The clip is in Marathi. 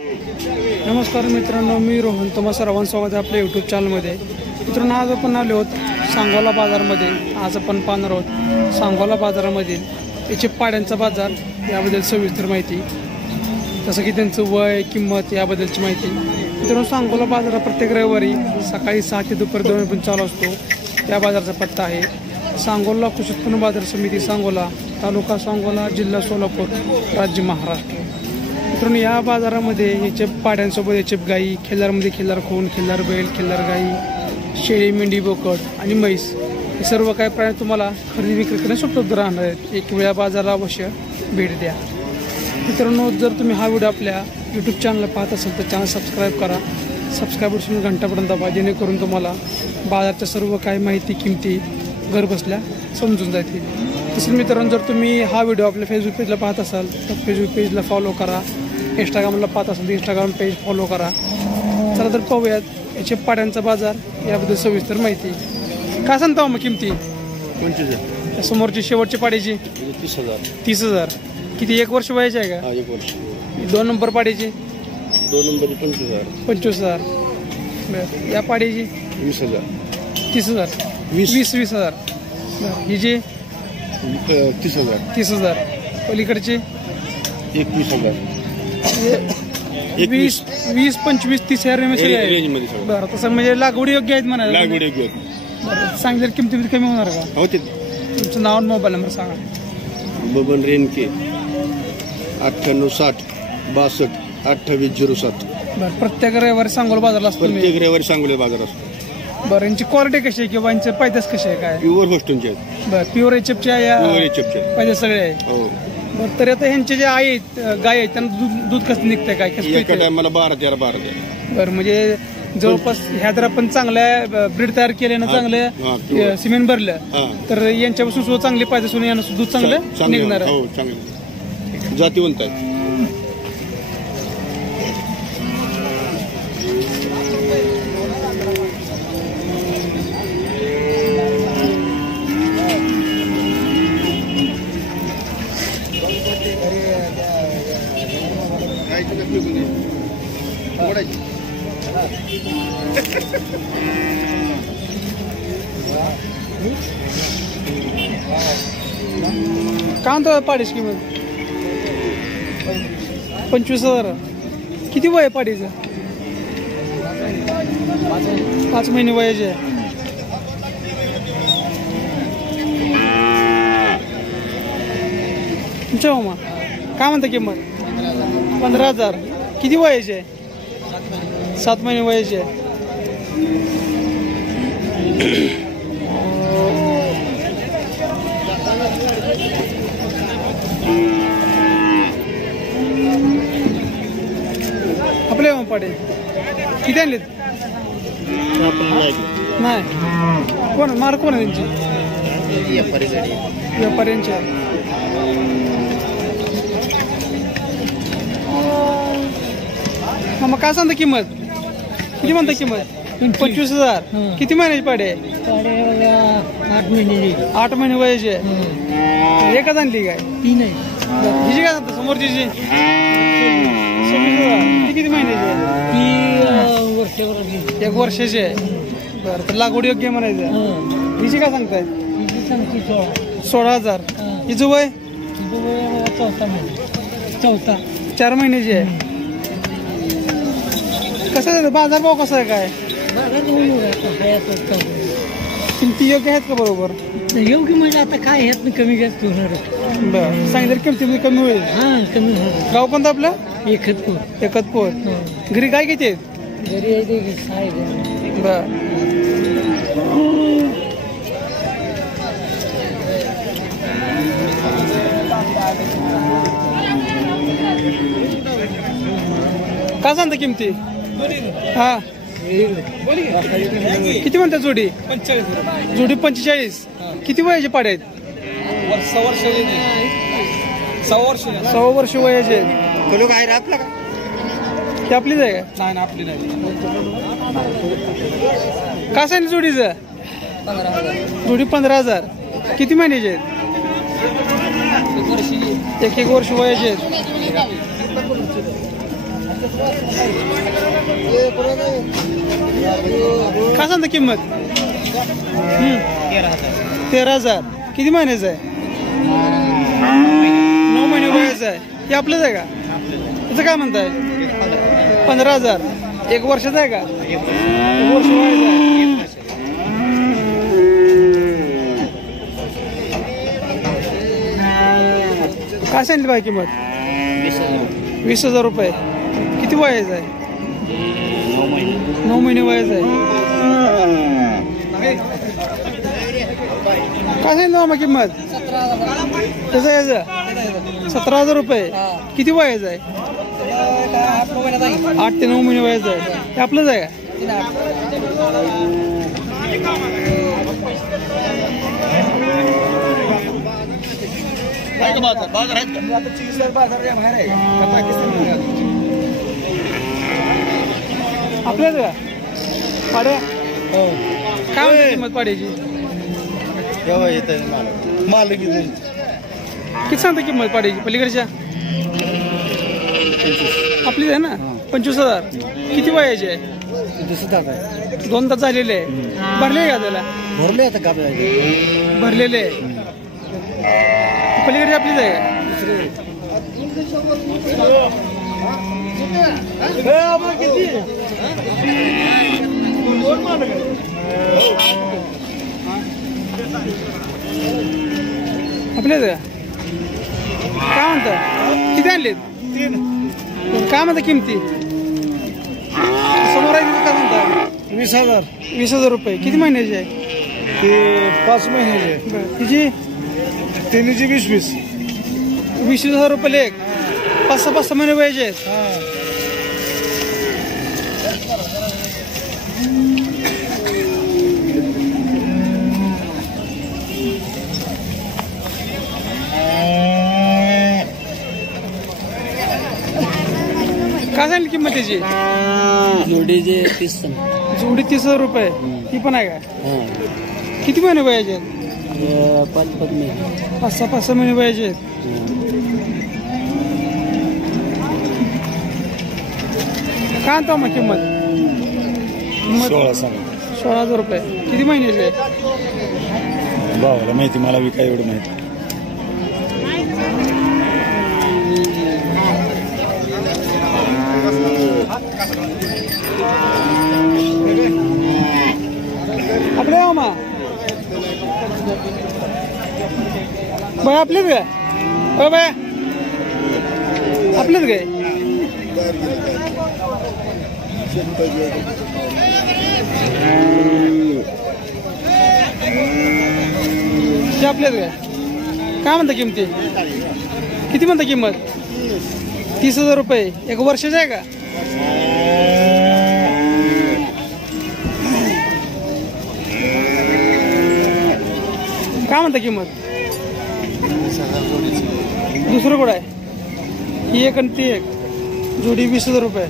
नमस्कार मित्रांनो, मी रोहन. तुम्हा सर्वांचं स्वागत आहे आपल्या यूट्यूब चॅनलमध्ये. मित्रांनो, आज आपण आलो आहोत सांगोला बाजारमध्ये. आज आपण पाहणार आहोत सांगोला बाजारामधील याचे पाड्यांचा बाजार, याबद्दल सविस्तर माहिती, जसं की त्यांचं वय, किंमत याबद्दलची माहिती. मित्रांनो, सांगोला बाजार प्रत्येक रविवारी सकाळी 6 ते दुपारी 2 पण चालू असतो. त्या बाजाराचा पत्ता आहे सांगोला कृषी उत्पन्न बाजार समिती, सांगोला, तालुका सांगोला, जिल्हा सोलापूर, राज्य महाराष्ट्र. मित्रांनो, या बाजारामध्ये याचे पाड्यांसोबत याचे गाई, खिल्लारमध्ये खिल्लार खून, खिल्लार बैल, खिल्लार गाई, शेळी, मेंढी, बोकड आणि म्हैस हे सर्व काही प्राणी तुम्हाला खरेदी विक्री करण्यास उपलब्ध राहणार आहेत. एक वेळा बाजाराला अवश्य भेट द्या. मित्रांनो, जर तुम्ही हा व्हिडिओ आपल्या यूट्यूब चॅनलला पाहत असाल तर चॅनल सबस्क्राईब करा. सबस्क्राईबरसून घंटापर्यंत दाबा, जेणेकरून तुम्हाला बाजारच्या सर्व काही माहिती, किमती घर बसल्या समजून जातील. तसंच मित्रांनो, जर तुम्ही हा व्हिडिओ आपल्या फेसबुक पेजला पाहत असाल तर फेसबुक पेजला फॉलो करा. इंस्टाग्रामला पाहत असाल तर इंस्टाग्राम पेज फॉलो करा. चला तर पाहूयात याचे पाड्यांचा बाजार, याबद्दल सविस्तर माहिती. काय सांगता मग किमती? 25,000. समोरची शेवटची पाड्याची 30,000. 30,000. किती, 1 वर्ष वयाची आहे का? 1 वर्ष. 2 नंबर पाड्याची 2 नंबर 25,000. 25,000. बरं, या पाड्याची 20,000. 30,000. 20,000. ही जी 30,000. 30,000. पलीकडची 21,000. 20, 25, 30,000 रेंजमध्ये सगळं. बरं, तसं म्हणजे लागवडी योग्य आहेत म्हणायला. लागवड योग्य. बरं, सांगितलं किमतीमध्ये कमी होणार का? हो. ते तुमचं नाव आणि मोबाईल नंबर सांगा. बबन रेनके 9860 62 2807. बरं, प्रत्येक रविवारी सांगोला बाजारला असतो. प्रत्येक रविवारी सांगोला बाजार असतो. बरं, यांची क्वालिटी कशी आहे किंवा यांचे पैदास कसे आहे काय? प्युअर होस्टनचे आहेत. बरं, प्युअर एचएफचे आहे या प्युअर एचएफचे पैदास सगळे आहे? हो. बरं, तरी आता ह्यांचे जे आहेत गाय आहेत त्यांना दूध कसं निघतंय, काय कसं एका पितंय? टायमाला 12-13. बरं, म्हणजे जवळपास ह्या जर आपण चांगल्या ब्रीड तयार केले ना, चांगलं सिमेंट भरलं तर यांच्यापासून सुद्धा चांगले पाहिजे असून यांना दूध चांगलं निघणार आहे. हो, चांगले जातीवंत आहेत. काय म्हणतो पाडीची किंमत? 25,000. किती वय आहे पाडीचं? 5 महिने वयाचे आहे. तुमच्या मामा काय म्हणता किंमत? 15,000. किती वयाचे आहे? 7 महिने वयाचे आहे. आपले पाडे किती आणलेत? नाही. कोण मार कोण आहे त्यांची? व्यापाऱ्यांची आहे. मग काय सांगता किंमत? किती म्हणता किंमत? 25,000. किती महिन्याची पाडे? 8 महिने वयाचे. एकच आणली काय? 3 आहे. हिची काय सांगता समोरची? 26,000. ती किती महिन्याची आहे? 1 वर्षाची आहे. बरं, तर लागवड योग्य म्हणायचं. हिची काय सांगताय? 16,000. हिचं वय? 4 महिन्याची आहे. कसं आहे बाजार भाव कसा आहे काय? किमती योग्य आहेत का? बरोबर योग्य म्हणजे आता काय ह्यात कमी जास्त होणार. बरं, सांगितलं किमतीमध्ये कमी होईल. कमी होणार. गाव कोणतं आपलं? एकतपूर. एकतपूर. घरी गाय किती आहेत? घरी आहे. बरं, काय सांगता किमती? हा, किती म्हणतात जोडी? 45. जोडी 45. किती वयाचे पाडे आहेत? 6 वर्ष वयाचे आहेत. आपला का? ती आपलीच आहे का? नाही, आपली नाही. काय सांगितलं जोडीचं? जोडी 15,000. किती महिन्याचे आहेत? 1 वर्ष वयाचे आहेत. काय सांगता किंमत? 13,000. किती महिन्याचं आहे? 9 महिने वयाचं आहे. हे आपलंच आहे का? त्याचं काय म्हणताय? 15,000. 1 वर्षाचं आहे का? 1 वर्ष वयाचं आहे. काय सांगितली बाय किंमत? 20,000 रुपये. किती वयाचं आहे? 9 महिने वयाचं आहे. काय सांगितलं मग किंमत? कसं यायचं? 17,000 रुपये. किती वयाचं आहे? 8 ते 9 महिने वयाचं आहे. हे आपलंच आहे का? आपल्याच का पाड्या? काय म्हणते किंमत पाड्याची? किती सांगता किंमत पाड्याची पलीकडच्या? आपलीच आहे ना? 25,000. किती वयाची आहे? 2 तास झालेले आहे. भरले का त्याला? भरले आता का भरलेले आहे. पलीकडे आपलीच आहे का? आपल्याच का? काय म्हणता? किती आणलेत? 3. काय म्हणता किमती? समोर आहे काय म्हणता? 20,000. 20,000 रुपये. किती महिन्याचे आहे? ते 5 महिन्याचे. तिची तिन्हीची 20-20. 20,000 रुपये लेख. 5-6 महिने वयाचे आहेत. काय सांगितली किंमत त्याची? जोडीचे 30. जोडी 30,000 रुपये. ती पण आहे का? किती महिने वयाचे आहेत? 5 महिने. 5-6 महिने वयाचे आहेत. काय आणतो मग किंमत? 16,000 रुपये. किती महिन्याचे आहे? भावाला माहिती, मला बी काय एवढं माहिती. आपल्या मामा बाय आपलेच काय? हो बाय आपलेच काय? आपलेच काय म्हणता किमती? किती म्हणता किंमत? 30,000 रुपये. 1 वर्षाचं आहे का? काय म्हणता किंमत? दुसरं कुठं आहे? ही एक आणि ती एक. जोडी 20,000 रुपये.